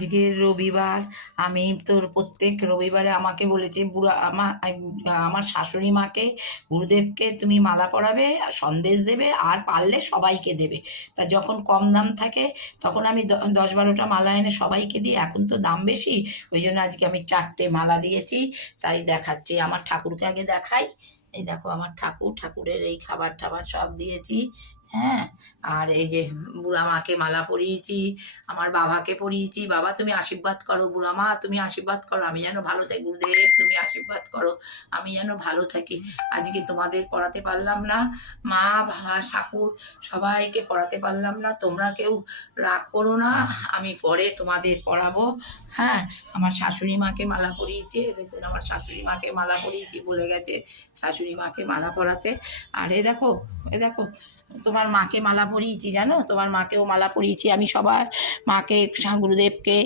আজকের রবিবার। আমি তোর প্রত্যেক রবিবারে আমাকে বলেছে বুড়া আমার শাশুড়ি মাকে, গুরুদেবকে তুমি মালা পরাবে, আর সন্দেশ দেবে, আর পারলে সবাইকে দেবে। তা যখন কম দাম থাকে তখন আমি 10-12টা মালা এনে সবাইকে দিই। এখন তো দাম বেশি, ওই জন্য আজকে আমি 4টে মালা দিয়েছি। তাই দেখাচ্ছি, আমার ঠাকুরকে আগে দেখাই। এই দেখো আমার ঠাকুর, ঠাকুরের এই খাবার টাবার সব দিয়েছি। হ্যাঁ, আর এই যে বুড়া মাকে মালা পরিয়েছি, আমার বাবাকে পরিয়েছি। বাবা তুমি আশীর্বাদ করো, বুড়া মা তুমি আশীর্বাদ করো, আমি যেন ভালো থাকি। গুরুদেব তুমি আশীর্বাদ করো, আমি যেন ভালো থাকি। আজকে তোমাদের পড়াতে পারলাম না, মা বাবা ঠাকুর সবাইকে পড়াতে পারলাম না, তোমরা কেউ রাগ করো না, আমি পরে তোমাদের পড়াবো। হ্যাঁ, আমার শাশুড়ি মাকে মালা পরিয়েছি, দেখুন আমার শাশুড়ি মাকে মালা পরিয়েছি, বলে গেছে শাশুড়ি মাকে মালা পরাতে। আর এ দেখো, এ দেখো তোমার মাকে মালা পরিয়েছি, জানো তোমার মাকেও মালা পরিয়েছি আমি। সবার মাকে, গুরুদেবকে